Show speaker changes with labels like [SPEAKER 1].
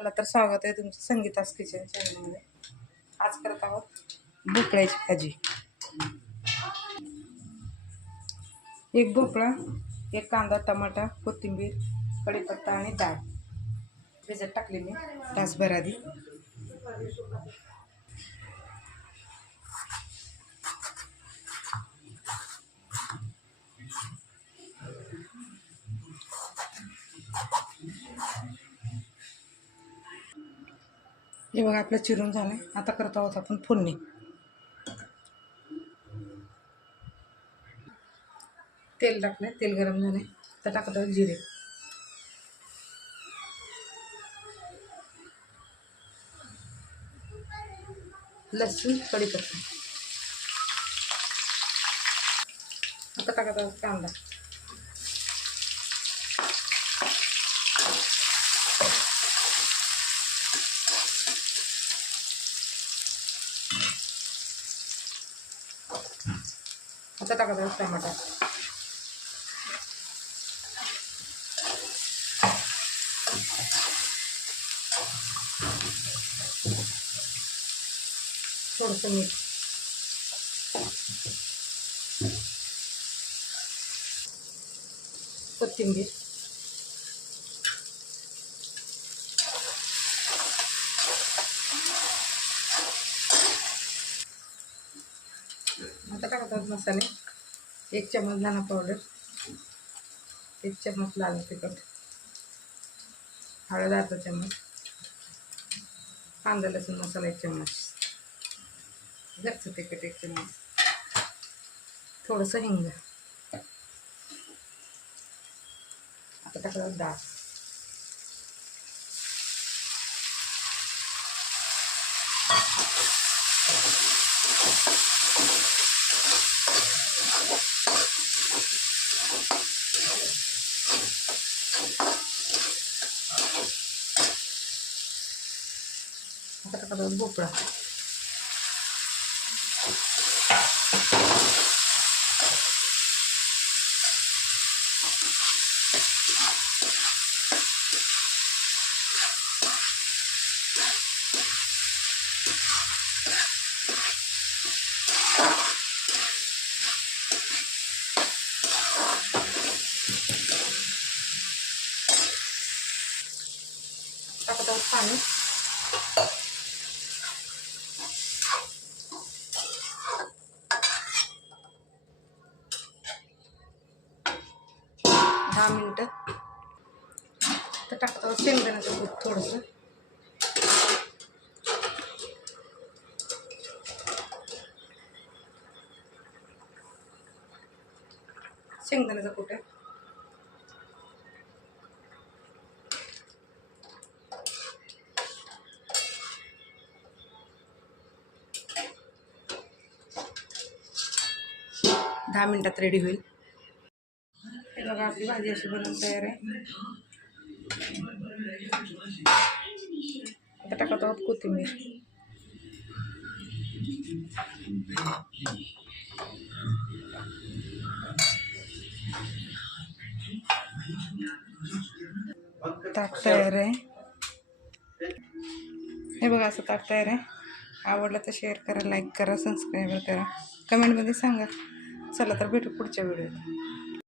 [SPEAKER 1] चला तर स्वागत आहे तुमचं संगीतास किचन चॅनलमध्ये आज करत आहोत भोपळ्याची भाजी. एक भोपळा एक कांदा टमाटा कोथिंबीर कढीपत्ता आणि डाळ. भिजत टाकली मी. तासभर आधी. हे बघा आपलं चिरून झालं आहे आता करत आहोत आपण फोडणी. तेल टाकलं तेल गरम झाले तर टाकत आहोत जिरे. लसूण कढीपत्ता. आता टाकत आहोत कांदा. आता टाकत आहोत टमाटा थोडस मीठ. कोथिंबीर. आता टाकतात मसाले? एक चमच धना पावडर एक चमच लाल तिखट हळद अर्धा चमच कांदा लसूण मसाला एक चमच घरचं तिखट एक चमच थोडंसं हिंग. आता टाकत डाळ. आता टाकत आहोत भोपळा टाकत पाणी. दहा मिनटं. तर टाकतो शेंगदाण्याचं दूध थोडंसं. शेंगदाण्याचा कुठे दहा मिनटात रेडी होईल. हे बघा आपली भाजी अशी बनवून तयार आहे. आता टाकत आहोत कोथिंबीर. ताक तयार आहे. हे बघा असं ताक तयार आहे. आवडलं तर शेअर करा लाईक करा सबस्क्राईब करा. कमेंटमध्ये सांगा. चला तर भेटू पुढच्या व्हिडिओत.